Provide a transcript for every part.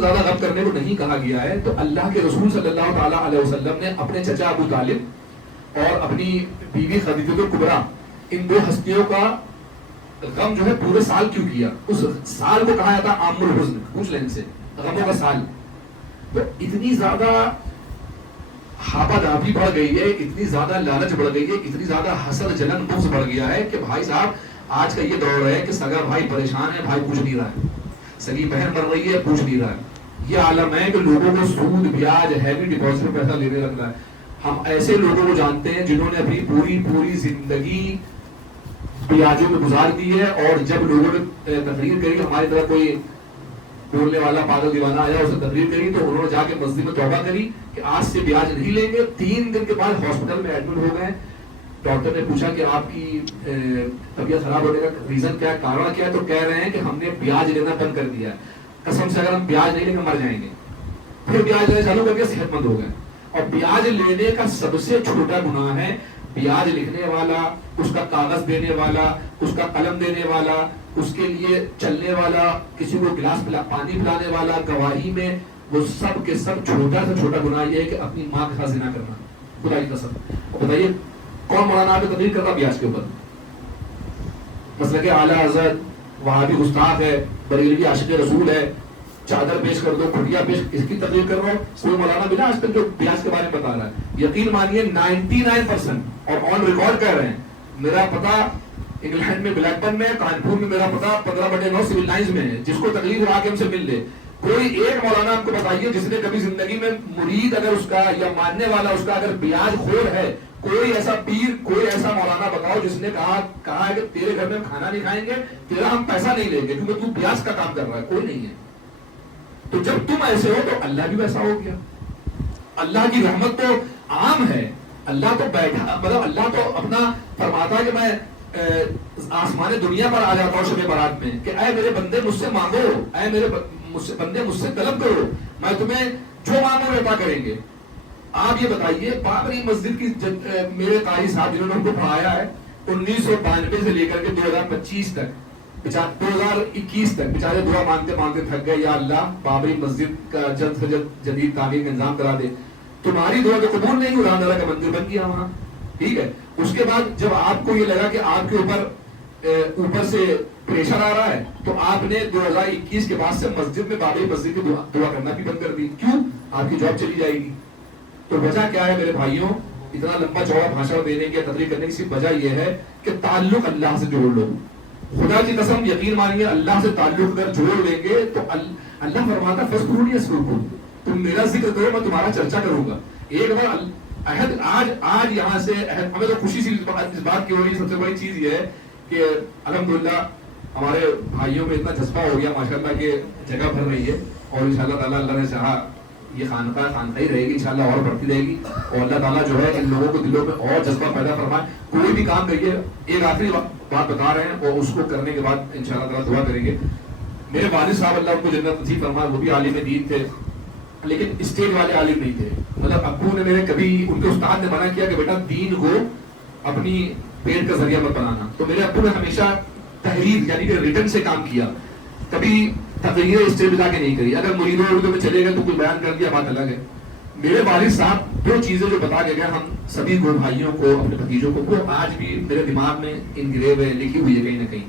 زیادہ غم کرنے کو نہیں کہا گیا ہے. تو اللہ کے رسول صلی اللہ تعالیٰ علیہ وسلم نے اپنے چچا ابو طالب اور اپنی بیوی خدیجہ الکبریٰ ان دو ہستیوں کا غم جو ہے پورے سال کیوں کیا؟ اس سال کو کہا جاتا عام الحزن. پوچھ لیں ان سے، غموں کا سال. تو اتنی زیادہ ہاپا دھاپی بڑھ گئی ہے، اتنی زیادہ لالچ بڑھ گئی ہے، اتنی زیادہ حسد جلن بغض بڑھ گیا ہے کہ بھائی صاحب آج کا یہ دور ہے کہ سگا بھائی پریشان ہے، بھائی پوچھ نہیں رہا ہے، سگی بہن بن رہی ہے پوچھ نہیں رہا ہے. یہ عالم ہے کہ لوگوں کو سود بیاج ہیوی ڈپازٹ میں پیسہ لینے لگ رہا ہے. ہم ایسے لوگوں کو جانتے ہیں جنہوں نے اپنی پوری زندگی بیاجوں میں گزار دی ہے، اور جب لوگوں نے تقریر کری ہماری طرح کوئی بولنے والا پاگل دیوانہ آیا اسے تقریر کری تو انہوں نے جا کے مسجد میں توبہ کری کہ آج سے بیاج نہیں لیں گے. 3 دن کے بعد ہاسپٹل میں ایڈمٹ ہو گئے. ڈاکٹر نے پوچھا کہ آپ کی طبیعت خراب ہونے کا ریزن کیا ہے، کارن کیا ہے؟ تو کہہ رہے ہیں کہ ہم نے بیاج لینا بند کر دیا ہے، قسم سے اگر ہم بیاج نہیں لیں گے مر جائیں گے. پھر بیاج لینا چالو کر کے صحت مند ہو گئے. اور بیاج لینے کا سب سے چھوٹا گناہ ہے بیاج لکھنے والا، اس کا کاغذ دینے والا، اس کا قلم دینے والا، اس کے لیے چلنے والا، کسی کو گلاس پانی پلانے والا، گواہی میں، وہ سب کے سب چھوٹا سے چھوٹا گناہ یہ ہے کہ اپنی ماں کے ساتھ زنا کرنا. خدا کی قسم. بتائیے کون مولانا آپ تقریر کرتا بیاج کے اوپر؟ مسلک اعلیٰ حضرت وہابی گستاخ ہے، بریلوی عاشق رسول ہے، چادر پیش کر دو، کھٹیا پیش، اس کی تقریر کر رہا ہوں. کوئی مولانا ملا آج تک جو بیاج کے بارے میں بتا رہا ہے؟ یقین مانیے 99% اور آن ریکارڈ کہہ رہے ہیں. میرا پتا انگلینڈ میں بلیک بن میں، کانپور میں میرا پتا 15/9 سول لائنز میں ہے. جس کو تقریر آ کے ہم سے مل لے. کوئی ایک مولانا آپ کو بتائیے جس نے کبھی زندگی میں مرید اگر اس کا یا ماننے والا اس کا اگر بیاج خور ہے، کوئی ایسا پیر، کوئی ایسا مولانا بتاؤ جس نے کہا ہے کہ تیرے گھر میں کھانا نہیں کھائیں گے، تیرا ہم پیسہ نہیں لیں گے کیونکہ تو بیاج کا کام کر رہا ہے. کوئی نہیں ہے. تو جب تم ایسے ہو تو اللہ بھی ویسا ہو گیا. اللہ کی رحمت تو عام ہے. اللہ تو بیٹھا، مطلب اللہ تو اپنا فرماتا ہے کہ میں آسمان دنیا پر آ جاتا ہوں شب برات میں کہ اے میرے بندے مجھ سے مانگو، اے میرے بندے مجھ سے طلب کرو، میں تمہیں جو مانگو عطا کریں گے. آپ یہ بتائیے بابری مسجد کی میرے قاری صاحب جنہوں نے ہم کو پڑھایا ہے 1992 سے لے کر کے 2025 تک 2021 تک بیچارے دعا مانگتے مانگتے تھک گئے، یا اللہ بابری مسجد کا جلد سے جلد جدید تعمیر کا انتظام کرا دے. تمہاری دعا تو قبول نہیں، رام اللہ کا مندر بن گیا وہاں. ٹھیک ہے. اس کے بعد جب آپ کو یہ لگا کہ آپ کے اوپر سے پریشر آ رہا ہے تو آپ نے 2021 کے بعد سے مسجد میں بابری مسجد کی دعا کرنا بھی بند کر دی. کیوں؟ آپ کی جاب چلی جائے گی. تو وجہ کیا ہے میرے بھائیوں؟ اتنا لمبا چوڑا بھاشن دینے کی تقریر کرنے کی صرف وجہ یہ ہے کہ تعلق اللہ سے جوڑ لو. خدا کی قسم یقین مانیے اللہ سے تعلق اگر جوڑ لیں گے تو اللہ فرماتا فذکرونی اذکرکم، تم میرا ذکر کرو میں تمہارا چرچا کروں گا. ایک بار عہد آج یہاں سے ہمیں تو خوشی سی اس بات کی ہو رہی ہے. سب سے بڑی چیز یہ ہے کہ الحمدللہ ہمارے بھائیوں میں اتنا جذبہ ہو گیا ماشاءاللہ کہ جگہ بھر رہی ہے، اور انشاءاللہ تعالیٰ اللہ نے چاہا یہ خانقاہ ہی رہے گی انشاءاللہ، اور بڑھتی رہے گی. اور اللہ تعالیٰ جو ہے ان لوگوں کے دلوں میں اور جذبہ پیدا فرمائے. کوئی بھی کام کریے. ایک آخری بات بتا رہے ہیں اور اس کو کرنے کے بعد انشاءاللہ تعالیٰ دعا کریں گے. میرے والد صاحب اللہ ان کو جنت نصیب فرمائے، وہ بھی عالم دین تھے لیکن اسٹیج والے عالم نہیں تھے. مطلب ابو نے میرے کبھی ان کے استاد نے منع کیا کہ بیٹا دین کو اپنی پیٹ کا ذریعہ مت بنانا. تو میرے ابو نے ہمیشہ تحریر یعنی کہ ریٹن سے کام کیا، کبھی تقریر اسٹیج جا کے نہیں کری. اگر مریدوں اردو میں چلے گئے تو کوئی بیان کر دیا، بات الگ ہے. میرے والد صاحب 2 چیزیں جو بتا کے گئے ہم سبھی کو، بھائیوں کو، اپنے بھتیجوں کو، وہ آج بھی میرے دماغ میں انگریو ہے، لکھی ہوئی ہے کہیں نہ کہیں.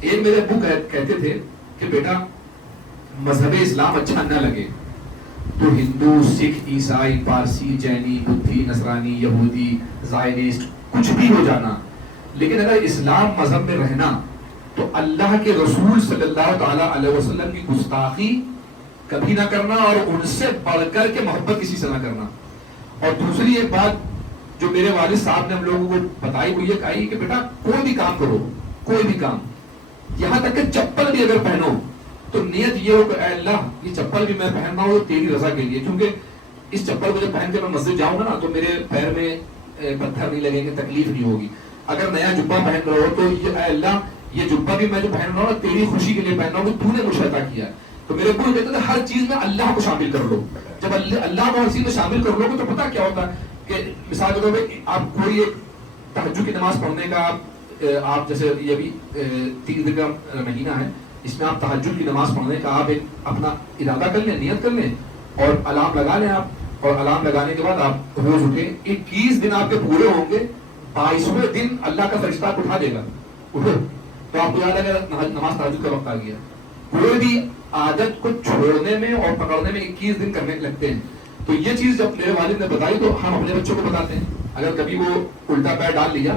ایک میرے ابو کہتے تھے کہ بیٹا مذہب اسلام اچھا نہ لگے تو ہندو، سکھ، عیسائی، پارسی، جینی، بدھی، نصرانی، یہودی، زائنسٹ کچھ بھی ہو جانا، لیکن اگر اسلام مذہب میں رہنا تو اللہ کے رسول صلی اللہ تعالیٰ علیہ وسلم کی گستاخی کبھی نہ کرنا، اور ان سے بڑھ کر کے محبت کسی سے نہ کرنا. اور دوسری ایک بات جو میرے والد صاحب نے ہم لوگوں کو بتائی وہ یہ کہی کہ بیٹا کوئی بھی کام کرو، کوئی بھی کام، یہاں تک کہ چپل بھی اگر پہنو تو نیت یہ ہو کہ اے اللہ یہ چپل بھی میں پہن رہا ہوں تیری رضا کے لیے، کیونکہ اس چپل کو جب پہن کے میں مسجد جاؤں گا نا تو میرے پیر میں پتھر نہیں لگیں گے، تکلیف نہیں ہوگی. اگر نیا جبہ پہن رہا ہو تو یہ اے اللہ یہ جبہ بھی میں جو پہن رہا ہوں تیری خوشی کے لیے پہن رہا ہوں، تو نے مجھے عطا کیا. تو میرے ابو کہتے تھے ہر چیز میں اللہ کو شامل کر لو. جب اللہ کو ہر چیز میں شامل کر لو گے تو پتہ کیا ہوتا ہے کہ مثال کے طور پہ آپ کوئی ایک تہجد کی نماز پڑھنے کا آپ جیسے یہ بھی 3 دن کا مہینہ ہے اس میں آپ تہجد کی نماز پڑھنے کا آپ ایک اپنا ارادہ کر لیں, نیت کر لیں, اور الارم لگا لیں آپ, اور الارم لگانے کے بعد آپ روز اٹھیں. 21 دن آپ کے پورے ہوں گے, 22ویں دن اللہ کا فرشتہ آپ اٹھا دے گا, اٹھو, تو آپ کو یاد ہے نماز تہجد کا وقت آ گیا. کوئی بھی عادت کو چھوڑنے میں اور پکڑنے میں 21 دن کرنے لگتے ہیں. تو یہ چیز جب میرے والد نے بتائی تو ہم اپنے بچوں کو بتاتے ہیں. اگر کبھی وہ الٹا پیر ڈال لیا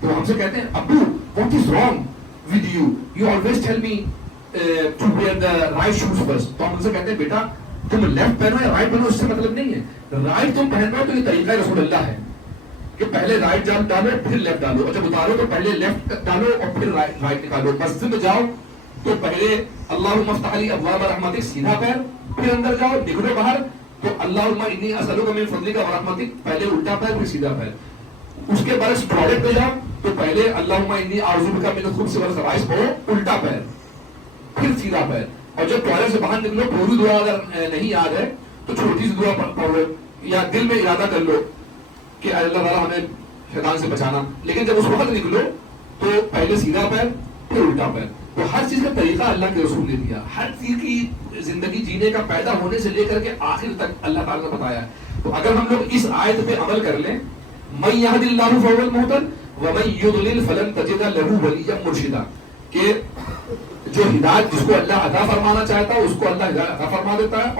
تو ہم سے کہتے ہیں, ابو what is wrong with you, you always tell me to wear the right shoes first. تو ہم ان سے کہتے ہیں بیٹا تم لیفٹ پہنو یا رائٹ پہنو اس سے مطلب نہیں ہے, رائٹ تم پہن رہے ہو تو یہ طریقہ رسول اللہ ہے کہ پہلے رائٹ ڈالو پھر لیفٹ ڈالو, اور جب اتارو تو پہلے لیفٹ ڈالو اور پھر رائٹ نکالو. مسجد میں جاؤ تو پہلے اللہم افتح لی ابواب رحمتک سیدھا پیر, پھر اندر جاؤ نکلو باہر تو اللہم انی اسألک من فضلک ورحمتک پہلے الٹا پیر پھر سیدھا پیر. اس کے برعکس ٹوائلٹ پہ جاؤ تو پہلے اللہم انی اعوذ بک من الخبث والخبائث پڑھو الٹا پیر پھر سیدھا پیر. اور جب ٹوائلٹ سے باہر نکلو پوری دعا اگر نہیں یاد ہے تو چھوٹی سی دعا پڑھ لو یا دل میں ارادہ کر لو کہ اللہ تعالیٰ ہمیں شیطان سے بچانا. لیکن جب اس وقت نکلو تو پہلے سیدھا پیر پھر الٹا پیر. تو ہر چیز کا طریقہ اللہ کے رسول نے دیا, ہر چیز کی زندگی جینے کا پیدا ہونے سے لے کر کے آخر تک اللہ تعالیٰ نے بتایا. تو اگر ہم لوگ اس آیت پہ عمل کر لیں, من یہد اللہ فہو المہتد ومن یضلل فلن تجد لہ ولیا مرشدا, کہ جو ہدایت جس کو اللہ عطا فرمانا چاہتا ہے اس کو اللہ ہدایت عطا فرما دیتا ہے,